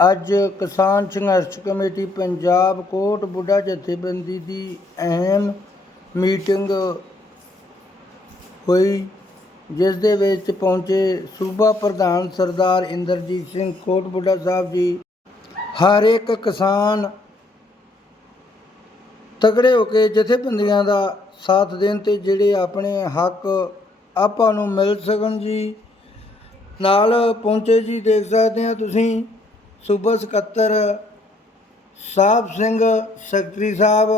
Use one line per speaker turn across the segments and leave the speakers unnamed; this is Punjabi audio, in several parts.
ਅੱਜ ਕਿਸਾਨ ਸੰਘਰਸ਼ ਕਮੇਟੀ ਪੰਜਾਬ ਕੋਟ ਬੁੱਢਾ ਜਥੇਬੰਦੀ ਦੀ ਅਹਿਮ ਮੀਟਿੰਗ ਹੋਈ, ਜਿਸ ਦੇ ਵਿੱਚ ਪਹੁੰਚੇ ਸੂਬਾ ਪ੍ਰਧਾਨ ਸਰਦਾਰ ਇੰਦਰਜੀਤ ਸਿੰਘ ਕੋਟ ਬੁੱਢਾ ਸਾਹਿਬ ਜੀ। ਹਰ ਇੱਕ ਕਿਸਾਨ ਤਗੜੇ ਹੋ ਕੇ ਜਥੇਬੰਦੀਆਂ ਦਾ ਸਾਥ ਦੇਣ ਤੇ ਜਿਹੜੇ ਆਪਣੇ ਹੱਕ ਆਪਾਂ ਨੂੰ ਮਿਲ ਸਕਣ ਜੀ। ਨਾਲ ਪਹੁੰਚੇ ਜੀ, ਦੇਖ ਸਕਦੇ ਆ ਤੁਸੀਂ। ਸੂਬਾ ਸਕੱਤਰ ਸਾਹਿਬ ਸਿੰਘ, ਸੈਕਟਰੀ ਸਾਹਿਬ,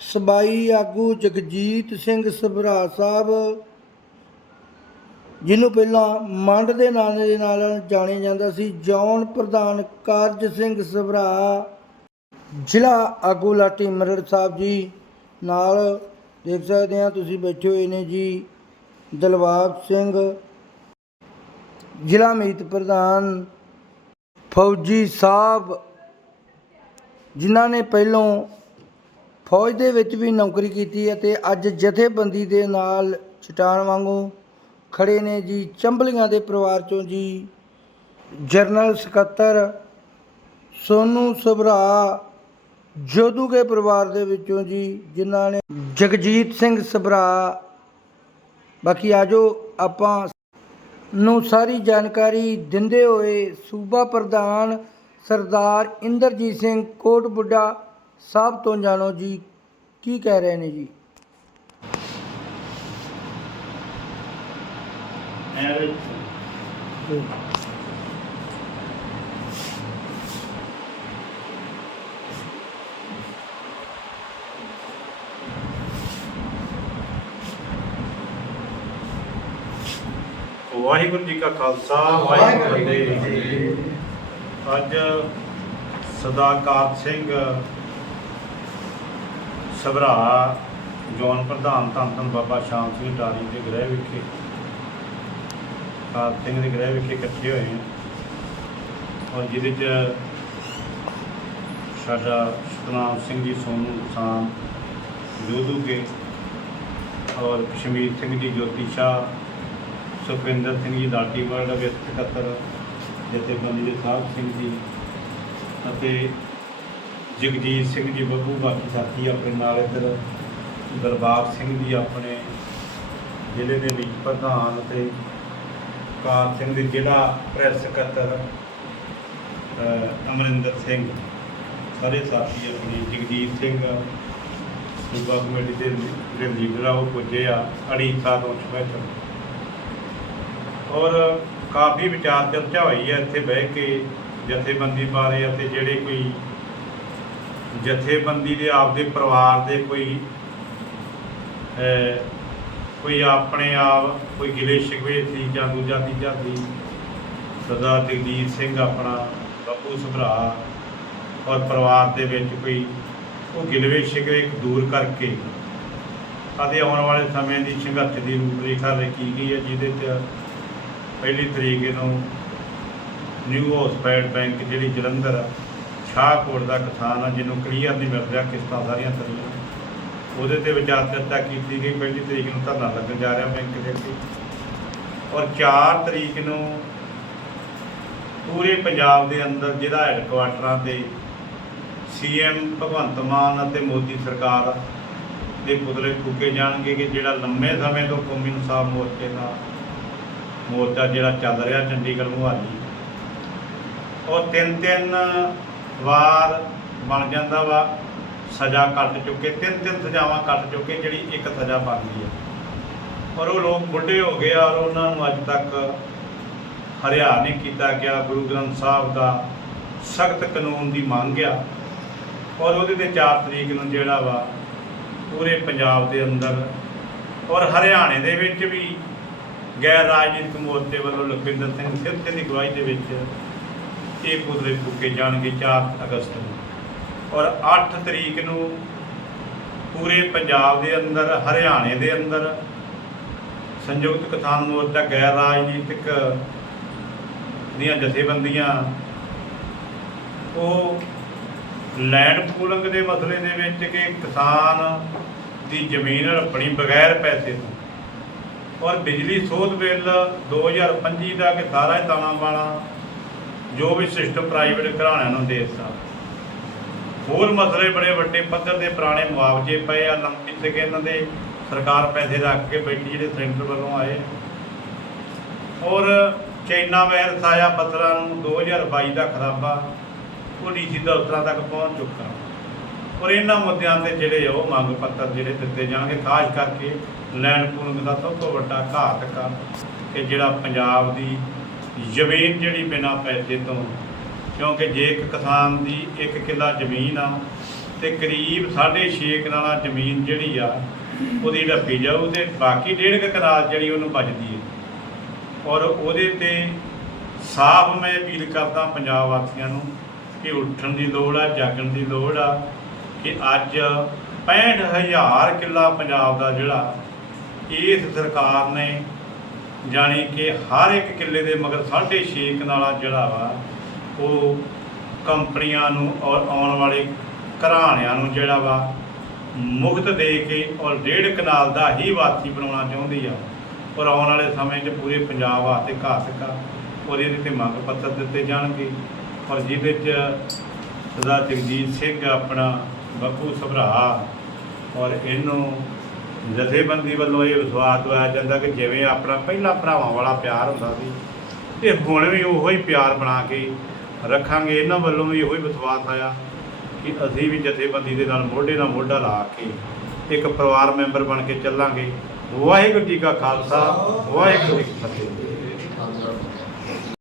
ਸਬਾਈ ਆਗੂ ਜਗਜੀਤ ਸਿੰਘ ਸਭਰਾ ਸਾਹਿਬ, ਜਿਹਨੂੰ ਪਹਿਲਾਂ ਮੰਡ ਦੇ ਨਾਂ ਦੇ ਨਾਲ ਜਾਣਿਆ ਜਾਂਦਾ ਸੀ, ਜੌਨ ਪ੍ਰਧਾਨ ਕਾਰਜ ਸਿੰਘ ਸਭਰਾ, ਜ਼ਿਲ੍ਹਾ ਆਗੂ ਲਾਟੀ ਮਰੜ ਸਾਹਿਬ ਜੀ ਨਾਲ ਦੇਖ ਸਕਦੇ ਆ ਤੁਸੀਂ ਬੈਠੇ ਹੋਏ ਨੇ ਜੀ ਦਲਵਾਬ ਸਿੰਘ, ਜ਼ਿਲ੍ਹਾ ਮੀਤ ਪ੍ਰਧਾਨ ਫੌਜੀ ਸਾਹਿਬ ਜਿਨ੍ਹਾਂ ਨੇ ਪਹਿਲੋਂ ਫੌਜ ਦੇ ਵਿੱਚ ਵੀ ਨੌਕਰੀ ਕੀਤੀ ਹੈ ਤੇ ਅੱਜ ਜਥੇਬੰਦੀ ਦੇ ਨਾਲ ਚਟਾਨ ਵਾਂਗੂ ਖੜੇ ਨੇ ਜੀ। ਚੰਬਲੀਆਂ ਦੇ ਪਰਿਵਾਰ ਚੋਂ ਜੀ ਜਰਨਲ ਸਕੱਤਰ ਸੋਨੂ ਸਭਰਾ ਜੋਧੂ ਕੇ ਪਰਿਵਾਰ ਦੇ ਵਿੱਚੋਂ ਜੀ, ਜਿਨ੍ਹਾਂ ਨੇ ਜਗਜੀਤ ਸਿੰਘ ਸਭਰਾ। ਬਾਕੀ ਆਜੋ ਆਪਾਂ ਨੂੰ ਸਾਰੀ ਜਾਣਕਾਰੀ ਦਿੰਦੇ ਹੋਏ ਸੂਬਾ ਪ੍ਰਧਾਨ ਸਰਦਾਰ ਇੰਦਰਜੀਤ ਸਿੰਘ ਕੋਟ ਬੁੱਢਾ ਸਾਹਿਬ ਤੋਂ ਜਾਣੋ ਜੀ। ਕੀ ਕਹਿ ਰਹੇ ਨੇ ਜੀ?
ਵਾਹਿਗੁਰੂ ਜੀ ਕਾ ਖਾਲਸਾ, ਵਾਹਿਗੁਰੂ ਜੀ ਕੀ ਫਤਿਹ। ਅੱਜ ਸਦਾਕਾਰ ਸਿੰਘ ਸਭਰਾ ਜੌਨ ਪ੍ਰਧਾਨ ਧੰਨ ਧੰਨ ਬਾਬਾ ਸ਼ਾਮ ਸਿੰਘ ਟਾਰੀ ਦੇ ਗ੍ਰਹਿ ਵਿਖੇ ਕਾਤ ਸਿੰਘ ਦੇ ਗ੍ਰਹਿ ਵਿਖੇ ਇਕੱਠੇ ਹੋਏ ਹਾਂ। ਔਰ ਜਿਹਦੇ ਚ ਸਾਡਾ ਸਤਨਾਮ ਸਿੰਘ ਜੀ, ਸੋਨੂ ਕਿਸਾਨ ਜੋਧੂ ਕੇ ਔਰ ਕਸ਼ਮੀਰ ਸਿੰਘ ਜੀ, ਜੋਤੀ ਸ਼ਾਹ ਸੁਖਵਿੰਦਰ ਸਿੰਘ ਜੀ ਲਾਟੀ ਵਰਲਡ ਵਿਅਕਤ ਸਕੱਤਰ ਜਥੇਬੰਦੀ ਦੇ ਸਾਹਿਬ ਸਿੰਘ ਜੀ ਅਤੇ ਜਗਜੀਤ ਸਿੰਘ ਜੀ ਬੱਬੂ ਬਾਕੀ ਸਾਥੀ ਆਪਣੇ ਨਾਲ ਇੱਧਰ ਦਰਬਾਰ ਸਿੰਘ ਜੀ ਆਪਣੇ ਜ਼ਿਲ੍ਹੇ ਦੇ ਵਿੱਚ ਪ੍ਰਧਾਨ ਅਤੇ ਕਾਰ ਸਿੰਘ ਦੇ ਜ਼ਿਲ੍ਹਾ ਪ੍ਰੈਸ ਸਕੱਤਰ ਅਮਰਿੰਦਰ ਸਿੰਘ। ਸਾਰੇ ਸਾਥੀ ਆਪਣੇ ਜਗਜੀਤ ਸਿੰਘ, ਸੂਬਾ ਕਮੇਟੀ ਦੇ ਜਿਹੜੇ ਲੀਡਰ ਆ, ਉਹ ਪੁੱਜੇ ਆ ਅੜੀਸਾ ਤੋਂ ਸਪੈਸ਼ਲ ਔਰ ਕਾਫੀ ਵਿਚਾਰ ਚਰਚਾ ਹੋਈ ਹੈ ਇੱਥੇ ਬਹਿ ਕੇ ਜਥੇਬੰਦੀ ਬਾਰੇ ਅਤੇ ਜਿਹੜੇ ਕੋਈ ਜਥੇਬੰਦੀ ਦੇ ਆਪਦੇ ਪਰਿਵਾਰ ਦੇ ਕੋਈ ਕੋਈ ਆਪਣੇ ਆਪ, ਕੋਈ ਗਿਲੇ ਸ਼ਿਕਵੇ ਸੀ ਜਾਂ ਦੂਜਾ ਤੀਜਾ ਸੀ ਸਰਦਾਰ ਜਗਜੀਤ ਸਿੰਘ ਆਪਣਾ ਬੱਬੂ ਸਭਰਾ ਔਰ ਪਰਿਵਾਰ ਦੇ ਵਿੱਚ ਕੋਈ ਉਹ ਗਿਲਵੇ ਸ਼ਿਕਵੇ ਦੂਰ ਕਰਕੇ ਅਤੇ ਆਉਣ ਵਾਲੇ ਸਮੇਂ ਦੀ ਸੰਘਰਸ਼ ਦੀ ਰੂਪਰੇਖਾ ਲਿਖੀ ਗਈ ਹੈ, ਜਿਹਦੇ 'ਚ ਪਹਿਲੀ ਤਰੀਕ ਨੂੰ ਨਿਊ ਹੌਸਪੀਟਲ ਬੈਂਕ ਜਿਹੜੀ ਜਲੰਧਰ ਆ, ਸ਼ਾਹਕੋਟ ਦਾ ਕਿਸਾਨ ਆ ਜਿਹਨੂੰ ਕਲੀਅਰ ਨਹੀਂ ਮਿਲ ਰਿਹਾ ਕਿਸ਼ਤਾਂ ਸਾਰੀਆਂ ਤਰੀਆਂ। ਉਹਦੇ ਤੇ ਵਿਚਾਰ ਚਰਚਾ ਕੀਤੀ ਗਈ ਪਹਿਲੀ ਤਰੀਕ ਨੂੰ ਧਰਨਾ ਲੱਗਣ ਜਾ ਰਿਹਾ ਬੈਂਕ ਦੇ ਅੱਗੇ। ਔਰ 4 ਤਰੀਕ ਨੂੰ ਪੂਰੇ ਪੰਜਾਬ ਦੇ ਅੰਦਰ ਜਿਹੜਾ ਹੈੱਡਕੁਆਟਰਾਂ ਤੇ ਸੀਐਮ ਭਗਵੰਤ ਮਾਨ ਅਤੇ ਮੋਦੀ ਸਰਕਾਰ ਦੇ ਪੁਤਲੇ ਫੂਕੇ ਜਾਣਗੇ ਕਿ ਜਿਹੜਾ ਲੰਮੇ ਸਮੇਂ ਤੋਂ ਕੌਮੀ ਇਨਸਾਫ ਮੋਰਚੇ ਦਾ ਮੋਰਚਾ ਜਿਹੜਾ ਚੱਲ ਰਿਹਾ ਚੰਡੀਗੜ੍ਹ ਮੁਹਾਲੀ। ਉਹ ਤਿੰਨ ਤਿੰਨ ਵਾਰ ਬਣ ਜਾਂਦਾ ਵਾ, ਸਜ਼ਾ ਕੱਟ ਚੁੱਕੇ ਤਿੰਨ ਤਿੰਨ ਸਜ਼ਾਵਾਂ ਕੱਟ ਚੁੱਕੇ, ਜਿਹੜੀ ਇੱਕ ਸਜ਼ਾ ਬਣਦੀ ਹੈ ਔਰ ਉਹ ਲੋਕ ਬੁੱਢੇ ਹੋ ਗਏ ਔਰ ਉਹਨਾਂ ਨੂੰ ਅੱਜ ਤੱਕ ਹਰਿਆ ਨਹੀਂ ਕੀਤਾ ਗਿਆ। ਗੁਰੂ ਗ੍ਰੰਥ ਸਾਹਿਬ ਦਾ ਸਖਤ ਕਾਨੂੰਨ ਦੀ ਮੰਗ ਆ। ਔਰ ਉਹਦੇ ਤੇ 4 ਤਰੀਕ ਨੂੰ ਜਿਹੜਾ ਵਾ, ਪੂਰੇ ਪੰਜਾਬ ਦੇ ਅੰਦਰ ਔਰ ਹਰਿਆਣੇ ਦੇ ਵਿੱਚ ਵੀ ਗੈਰ ਰਾਜਨੀਤਿਕ ਮੋਰਚੇ ਵੱਲੋਂ ਲਖਵਿੰਦਰ ਸਿੰਘ ਸਿੱਧੇ ਦੀ ਅਗਵਾਈ ਦੇ ਵਿੱਚ ਇਹ ਪੁਤਲੇ ਫੂਕੇ ਜਾਣਗੇ 4 ਅਗਸਤ ਨੂੰ। ਔਰ 8 ਤਰੀਕ ਨੂੰ ਪੂਰੇ ਪੰਜਾਬ ਦੇ ਅੰਦਰ, ਹਰਿਆਣੇ ਦੇ ਅੰਦਰ ਸੰਯੁਕਤ ਕਿਸਾਨ ਮੋਰਚਾ ਗੈਰ ਰਾਜਨੀਤਿਕ ਦੀਆਂ ਜਥੇਬੰਦੀਆਂ ਉਹ ਲੈਂਡ ਪੂਲਿੰਗ ਦੇ ਮਸਲੇ ਦੇ ਵਿੱਚ ਕਿ ਕਿਸਾਨ ਦੀ ਜ਼ਮੀਨ ਰੱਖਣੀ ਬਗੈਰ ਪੈਸੇ ਤੋਂ ਔਰ ਬਿਜਲੀ ਸੋਧ ਬਿੱਲ 2025 ਦਾ ਕਿ ਸਾਰਾ ਹੀ ਤਾਣਾ ਬਾਣਾ ਜੋ ਵੀ ਸਿਸਟਮ ਪ੍ਰਾਈਵੇਟ ਘਰਾਣਿਆਂ ਨੂੰ ਦੇ ਦਿੱਤਾ। ਹੋਰ ਮਸਲੇ ਬੜੇ ਵੱਡੇ ਪੱਧਰ ਦੇ ਪੁਰਾਣੇ ਮੁਆਵਜ਼ੇ ਪਏ ਆ ਲੰਬੀ ਤੇ ਇਹਨਾਂ ਦੇ। ਸਰਕਾਰ ਪੈਸੇ ਰੱਖ ਕੇ ਬੈਠੀ ਜਿਹੜੇ ਸੈਂਟਰ ਵੱਲੋਂ ਆਏ। ਔਰ ਚਾਈਨਾ ਵਾਇਰਸ ਸਾਇਆ ਪੱਤਰਾਂ ਨੂੰ 2022 ਦਾ ਖਰਾਬਾ। ਉਹ ਡੀਸੀ ਦਫ਼ਤਰਾਂ ਤੱਕ ਪਹੁੰਚ ਚੁੱਕਾ। ਔਰ ਇਹਨਾਂ ਮੁੱਦਿਆਂ ਤੇ ਜਿਹੜੇ ਆ ਉਹ ਮੰਗ ਪੱਤਰ ਜਿਹੜੇ ਦਿੱਤੇ ਜਾਣਗੇ, ਖਾਸ ਕਰਕੇ ਲੈਣ ਪੂਲਿੰਗ ਦਾ ਸਭ ਤੋਂ ਵੱਡਾ ਘਾਤਕ ਆ ਕਿ ਜਿਹੜਾ ਪੰਜਾਬ ਦੀ ਜ਼ਮੀਨ ਜਿਹੜੀ ਬਿਨਾਂ ਪੈਸੇ ਤੋਂ, ਕਿਉਂਕਿ ਜੇ ਇੱਕ ਕਿਸਾਨ ਦੀ ਇੱਕ ਕਿੱਲਾ ਜ਼ਮੀਨ ਆ ਤੇ ਕਰੀਬ 6.5 ਕਨਾਲਾ ਜ਼ਮੀਨ ਜਿਹੜੀ ਆ, ਉਹਦੀ ਢੱਪੀ ਜਾਊ ਤੇ ਬਾਕੀ ਡੇਢ ਕੁ ਕਨਾਲ ਜਿਹੜੀ ਉਹਨੂੰ ਬਚਦੀ ਹੈ ਔਰ ਉਹਦੇ ਤੇ ਸਾਫ਼ ਮੈਂ ਅਪੀਲ ਕਰਦਾ ਪੰਜਾਬ ਵਾਸੀਆਂ ਨੂੰ ਕਿ ਉੱਠਣ ਦੀ ਲੋੜ ਆ, ਜਾਗਣ ਦੀ ਲੋੜ ਆ ਕਿ ਅੱਜ 65000 ਕਿੱਲਾ ਪੰਜਾਬ ਦਾ ਜਿਹੜਾ ਇਸ ਸਰਕਾਰ ਨੇ ਜਾਣੀ ਕਿ ਹਰ ਇੱਕ ਕਿੱਲੇ ਦੇ ਮਗਰ 6.5 ਕਨਾਲਾ ਜਿਹੜਾ ਵਾ, ਉਹ ਕੰਪਨੀਆਂ ਨੂੰ ਔਰ ਆਉਣ ਵਾਲੇ ਘਰਾਣਿਆਂ ਨੂੰ ਜਿਹੜਾ ਵਾ ਮੁਫਤ ਦੇ ਕੇ ਔਰ ਡੇਢ ਕਨਾਲ ਦਾ ਹੀ ਵਾਸੀ ਬਣਾਉਣਾ ਚਾਹੁੰਦੀ ਆ। ਔਰ ਆਉਣ ਵਾਲੇ ਸਮੇਂ 'ਚ ਪੂਰੇ ਪੰਜਾਬ ਵਾਸਤੇ ਘਾਤਕ ਆ। ਔਰ ਇਹਦੇ ਤੇ ਮੰਗ ਪੱਤਰ ਦਿੱਤੇ ਜਾਣਗੇ। ਔਰ ਜਿਹਦੇ 'ਚ ਸਰਦਾਰ ਜਗਜੀਤ ਸਿੰਘ ਆਪਣਾ ਬੱਬੂ ਸਭਰਾ ਔਰ ਇਹਨੂੰ ਜਥੇਬੰਦੀ ਵੱਲੋਂ ਇਹ ਵਿਸ਼ਵਾਸ ਦਵਾਇਆ ਜਾਂਦਾ ਕਿ ਜਿਵੇਂ ਆਪਣਾ ਪਹਿਲਾ ਭਰਾਵਾਂ ਵਾਲਾ ਪਿਆਰ ਹੁੰਦਾ ਸੀ, ਤੇ ਹੁਣ ਵੀ ਉਹੋ ਹੀ ਪਿਆਰ ਬਣਾ ਕੇ ਰੱਖਾਂਗੇ। ਇਹਨਾਂ ਵੱਲੋਂ ਵੀ ਉਹੋ ਹੀ ਵਿਸ਼ਵਾਸ ਆਇਆ ਕਿ ਅਸੀਂ ਵੀ ਜਥੇਬੰਦੀ ਦੇ ਨਾਲ ਮੋਢੇ ਨਾਲ ਮੋਢਾ ਲਾ ਕੇ ਇੱਕ ਪਰਿਵਾਰ ਮੈਂਬਰ ਬਣ ਕੇ ਚੱਲਾਂਗੇ। ਵਾਹਿਗੁਰੂ ਜੀ ਕਾ ਖਾਲਸਾ, ਵਾਹਿਗੁਰੂ ਜੀ ਕੀ ਫਤਿਹ।